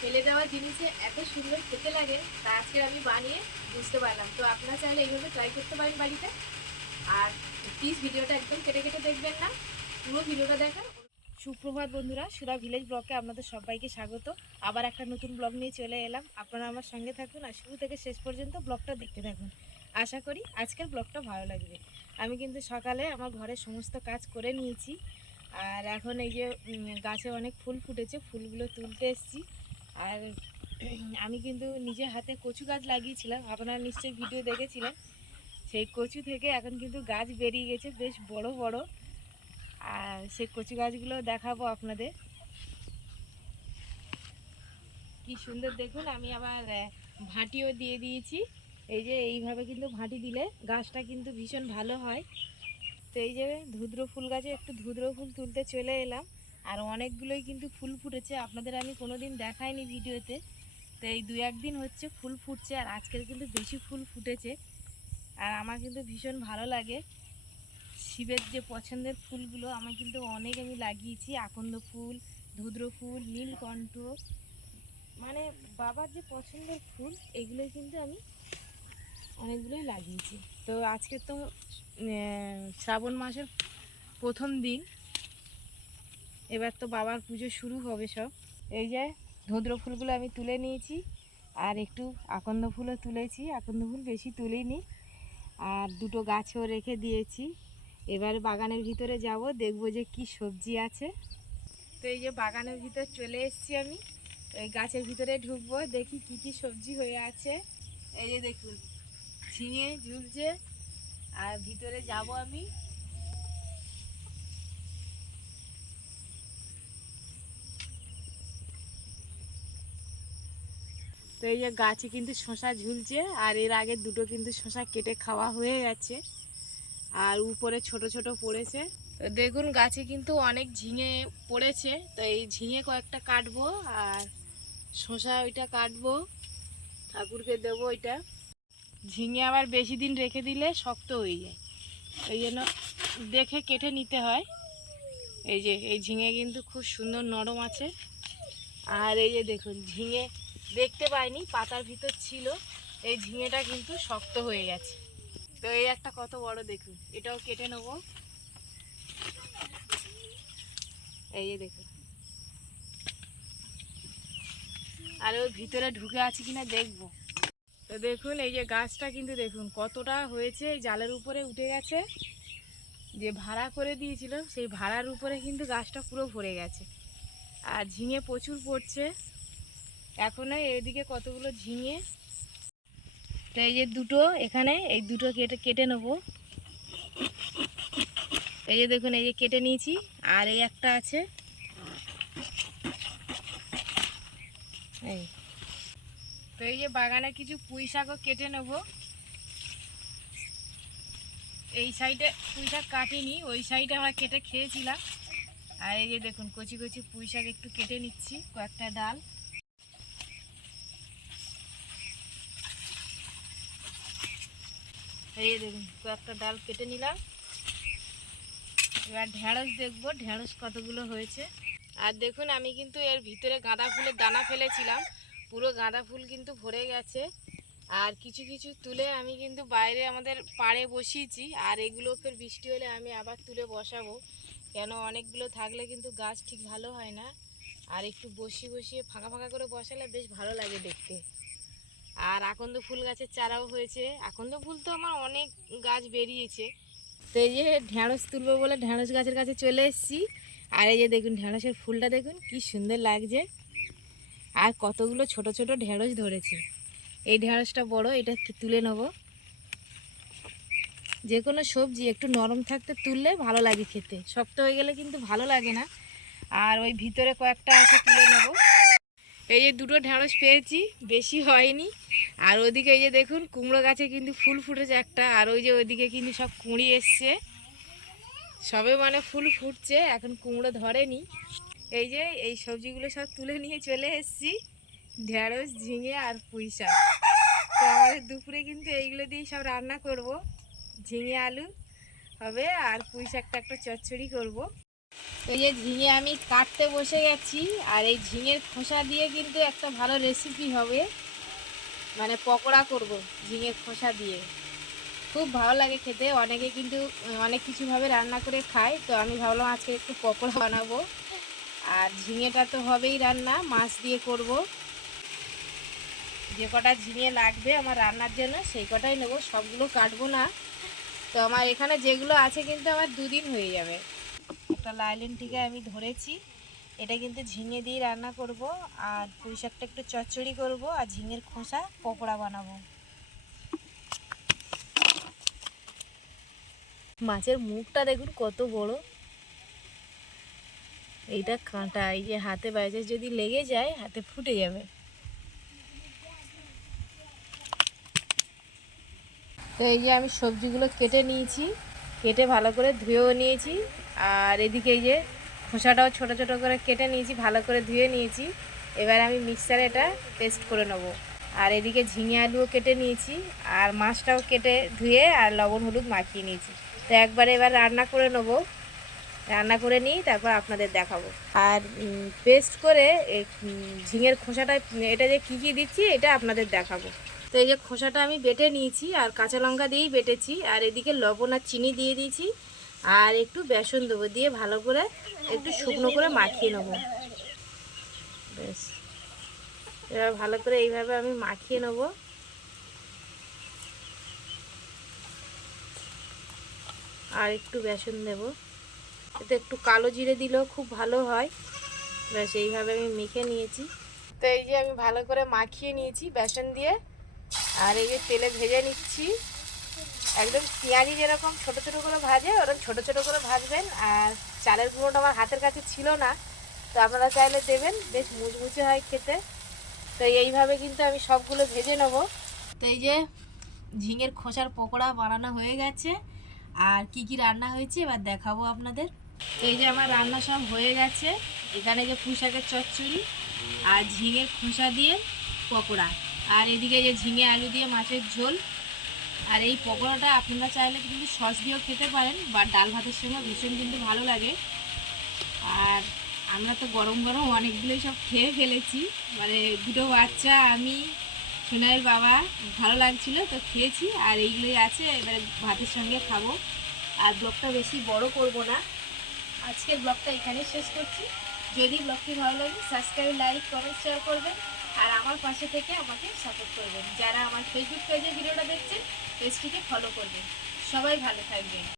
ফেলে দেওয়া জিনিসে এত সুন্দর খেতে লাগে, তা আজকে আমি বানিয়ে বুঝতে পারলাম। তো আপনারা চাইলে এইভাবে ট্রাই করতে পারেন বাড়িতে। আর প্লিজ ভিডিওটা একদম কেটে কেটে দেখবেন না, পুরো ভিডিওটা দেখেন। সুপ্রভাত বন্ধুরা সুরা ভিলেজ ব্লগে আপনাদের সবাইকে স্বাগত। আবার একটা নতুন ব্লগ নিয়ে চলে এলাম। আপনারা আমার সঙ্গে থাকুন আর শুরু থেকে শেষ পর্যন্ত ব্লগটা দেখতে থাকুন। আশা করি আজকের ব্লগটা ভালো লাগবে। আমি কিন্তু সকালে আমার ঘরের সমস্ত কাজ করে নিয়েছি। আর এখন এই যে গাছে অনেক ফুল ফুটেছে, ফুলগুলো তুলতে এসেছি। আর আমি কিন্তু নিজে হাতে কচু গাছ লাগিয়েছিলাম, আপনারা নিশ্চয়ই ভিডিও দেখেছিলেন। সেই কচু থেকে এখন কিন্তু গাছ বেরিয়ে গেছে, বেশ বড় বড়। আর সেই কচু গাছগুলো দেখাবো আপনাদের। কি সুন্দর দেখুন, আমি আবার ভাঁটিও দিয়ে দিয়েছি। এই যে এইভাবে কিন্তু ভাঁটি দিলে গাছটা কিন্তু ভীষণ ভালো হয়। তো এই যে ধুদ্র ফুল গাছে একটু ধুদ্র ফুল তুলতে চলে এলাম। আর অনেকগুলোই কিন্তু ফুল ফুটেছে। আপনাদের আমি কোনোদিন দেখাইনি ভিডিওতে। তো এই দু একদিন হচ্ছে ফুল ফুটছে আর আজকের কিন্তু বেশি ফুল ফুটেছে। আর আমার কিন্তু ভীষণ ভালো লাগে। শিবের যে পছন্দের ফুলগুলো, আমার কিন্তু অনেক আমি লাগিয়েছি। আকন্দ ফুল, ধুদ্র ফুল, নীলকণ্ঠ। মানে বাবার যে পছন্দের ফুল এগুলোই কিন্তু আমি অনেকগুলোই লাগিয়েছি। তো আজকে তো শ্রাবণ মাসের প্রথম দিন। এবার তো বাবার পুজো শুরু হবে সব। এই যে ধুদ্র ফুলগুলো আমি তুলে নিয়েছি, আর একটু আকন্দ ফুলও তুলেছি, আকন্দ ফুল বেশি তুলিনি। আর দুটো গাছও রেখে দিয়েছি। এবার বাগানের ভিতরে যাব, দেখব যে কি সবজি আছে। তো এই যে বাগানের ভিতর চলে এসেছি আমি। এই গাছের ভিতরে ঢুকবো, দেখি কি কি সবজি হয়ে আছে। এই যে দেখুন, ঝিঙে, ঝুলছে। আর ভিতরে যাব আমি। তো এই যে গাছে কিন্তু শশা ঝুলছে আর এর আগে দুটো কিন্তু শশা কেটে খাওয়া হয়ে গেছে। আর উপরে ছোট ছোট পড়েছে। তো দেখুন, গাছে কিন্তু অনেক ঝিঙে পড়েছে। তো এই ঝিঙে কয়েকটা কাটবো আর শশা ওইটা কাটবো। ঠাকুরকে দেবো ওইটা। ঝিঙে আবার বেশি দিন রেখে দিলে শক্ত হয়ে যায়। ওই জন্য দেখে কেটে নিতে হয়। এই যে, এই ঝিঙে কিন্তু খুব সুন্দর নরম আছে। আর এই যে দেখুন, ঝিঙে দেখতে পাইনি, পাতার ভিতর ছিল। এই ঝিঙেটা কিন্তু শক্ত হয়ে গেছে। তো এই একটা কত বড় দেখুন, এটাও কেটে নেব। এই দেখুন। আর ওর ভিতরে ঢুকে আছে কিনা দেখব। তো দেখুন, এই যে গাছটা কিন্তু দেখুন, কতটা হয়েছে, এই জালের উপরে উঠে গেছে। যে ভাড়া করে দিয়েছিল, সেই ভাড়ার উপরে কিন্তু গাছটা পুরো ভরে গেছে। আর ঝিঙে প্রচুর পড়ছে। এখনও এদিকে কতগুলো ঝিঙে? তো এই যে দুটো এখানে, এই দুটো কেটে কেটে নেব। এই যে দেখুন, এই যে কেটে নিয়েছি, আর এই একটা আছে। তো এই যে বাগানে কিছু পুঁই শাকও কেটে নেব। এই সাইডে পুঁই শাক কাটিনি, ওই সাইডে আমরা কেটে খেয়েছিলাম। আর এই যে দেখুন, কচি কচি পুঁই শাক একটু কেটে নিচ্ছি, কয়েকটা ডাল। এই দেখুন কয়েকটা ডাল কেটে নিলাম। এবার ঢেঁড়স দেখব, ঢেঁড়স কতগুলো হয়েছে। আর দেখুন, আমি কিন্তু এর ভিতরে গাঁদা ফুলের দানা ফেলেছিলাম। পুরো গাঁদা ফুল কিন্তু ভরে গেছে। আর কিছু কিছু তুলে আমি কিন্তু বাইরে আমাদের পাড়ে বসিয়েছি। আর এগুলো ফের বৃষ্টি হলে আমি আবার তুলে বসাবো। কেন, অনেকগুলো থাকলে কিন্তু গাছ ঠিক ভালো হয় না। আর একটু বসিয়ে বসিয়ে ফাঁকা ফাঁকা করে বসালে বেশ ভালো লাগে দেখতে। আর আকন্দ ফুল গাছের চারাও হয়েছে। আকন্দ ফুল তো আমার অনেক গাছ বেরিয়েছে। তো এই যে ঢ্যাঁড়স তুলবো বলে ঢ্যাঁড়স গাছের কাছে চলে এসেছি। আর এই যে দেখুন ঢ্যাঁড়সের ফুলটা দেখুন, কি সুন্দর লাগছে। আর কতগুলো ছোট ছোট ঢ্যাঁড়স ধরেছে। এই ঢ্যাঁড়সটা বড়, এটা তুলে নেব। যে কোনো সবজি একটু নরম থাকতে তুললে ভালো লাগে খেতে। শক্ত হয়ে গেলে কিন্তু ভালো লাগে না। আর ওই ভিতরে কয়েকটা আছে তুলে নেব। এই যে দুটো ঢ্যাঁড়স পেয়েছি, বেশি হয়নি। আর ওদিকে এই যে দেখুন, কুমড়ো গাছে কিন্তু ফুল ফুটেছে একটা, আর ওই যে ওইদিকে কিন্তু সব কুঁড়ি এসছে। সবে মানে ফুল ফুটছে, এখন কুমড়ো ধরেনি। এই যে এই সবজিগুলো সব তুলে নিয়ে চলে এসেছি, ঢেঁড়স, ঝিঙে আর পুঁই শাক। তো আমাদের দুপুরে কিন্তু এইগুলো দিয়েই সব রান্না করব। ঝিঙে, আলু হবে, আর পুঁই শাকটা একটা চচ্চড়ি করব। এই যে ঝিঙে আমি কাটতে বসে গেছি, আর এই ঝিঙের খোসা দিয়ে কিন্তু একটা ভালো রেসিপি হবে। মানে পকোড়া করব ঝিঙের খোসা দিয়ে। খুব ভালো লাগে খেতে। অনেকে কিন্তু, অনেক কিছুভাবে রান্না করে খায়, তো আমি ভাবলাম আজকে একটু পকোড়া বানাবো। আর ঝিঙেটা তো হবেই রান্না, মাছ দিয়ে করব। যে কটা ঝিঙে লাগবে আমার রান্নার জন্য, সেই কটাই নেব, সবগুলো কাটবো না। তো আমার এখানে যেগুলো আছে কিন্তু আমার দুদিন হয়ে যাবে। একটা লাইলেনটিকে আমি ধরেছি। এটা কিন্তু ঝিঙে দিয়ে রান্না করব আর পুঁই শাকটা একটু চচ্চড়ি করব আর ঝিঙের খোসা পকোড়া বানাবো। মাছের মুখটা দেখুন কত বড়। এইটা কাঁটা, এই যে হাতে বাইরে যদি লেগে যায় হাতে ফুটে যাবে। তো এই যে আমি সবজিগুলো কেটে নিয়েছি, কেটে ভালো করে ধুয়েও নিয়েছি। আর এদিকে এই যে খোসাটাও ছোট ছোট করে কেটে নিয়েছি, ভালো করে ধুয়ে নিয়েছি। এবার আমি মিক্সারে এটা পেস্ট করে নেব। আর এদিকে ঝিঙে আলুও কেটে নিয়েছি, আর মাছটাও কেটে ধুয়ে আর লবণ হলুদ মাখিয়ে নিয়েছি। তো একবারে এবার রান্না করে নেব। রান্না করে নিই তারপর আপনাদের দেখাবো। আর পেস্ট করে ঝিঙের খোসাটা, এটা যে কী কী দিচ্ছি এটা আপনাদের দেখাবো। তো এই যে খোসাটা আমি বেটে নিয়েছি, আর কাঁচা লঙ্কা দিয়েই বেটেছি। আর এদিকে লবণ আর চিনি দিয়ে দিয়েছি। আর একটু বেসন দেবো দিয়ে ভালো করে একটু শুকনো করে মাখিয়ে নেব। বেশ। এবার ভালো করে এইভাবে আমি মাখিয়ে নেব। আর একটু বেসন দেবো। এতে একটু কালো জিরে দিলেও খুব ভালো হয়। ব্যাস এইভাবে আমি মেখে নিয়েছি। তো এই যে আমি ভালো করে মাখিয়ে নিয়েছি বেসন দিয়ে। আর এই যে তেলে ভেজে নিচ্ছি। একদম পেঁয়াজি যেরকম ছোটো ছোটো করে ভাজে, ওরকম ছোটো ছোটো করে ভাজবেন। আর চালের গুঁড়োটা আমার হাতের কাছে ছিল না, তো আপনারা চাইলে দেবেন, বেশ মুচমুচে হয় খেতে। তো এইভাবে কিন্তু আমি সবগুলো ভেজে নেব। তো এই যে ঝিঙের খোসার পকোড়া বানানো হয়ে গেছে, আর কি কি রান্না হয়েছে এবার দেখাবো আপনাদের। এই যে আমার রান্না সব হয়ে গেছে, এখানে যে পুঁশাকের চচ্চড়ি আর ঝিঙের খোসা দিয়ে পকোড়া। আর এদিকে যে ঝিঙে আলু দিয়ে মাছের ঝোল আর এই পকোড়াটা আপনারা চাইলে কিন্তু সস দিয়েও খেতে পারেন, বা ডাল ভাতের সঙ্গে ভীষণ কিন্তু ভালো লাগে। আর আমরা তো গরম গরম অনেকগুলোই সব খেয়ে ফেলেছি। মানে দুটো বাচ্চা, আমি, সোনাইয়ের বাবা, ভালো লাগছিল তো খেয়েছি। আর এইগুলোই আছে, এবারে ভাতের সঙ্গে খাব। আর ব্লগটা বেশি বড় করব না। আজকের ব্লগটা এখানেই শেষ করছি। যদি ব্লগটি ভালো লাগে সাবস্ক্রাইব লাইক কমেন্ট শেয়ার করবেন। আর আমার পাশে থেকে আমাকে সাপোর্ট করবেন। যারা আমার ফেসবুক পেজে ভিডিওটা দেখছেন পেজটিকে ফলো করবে সবাই ভালো থাকবেন।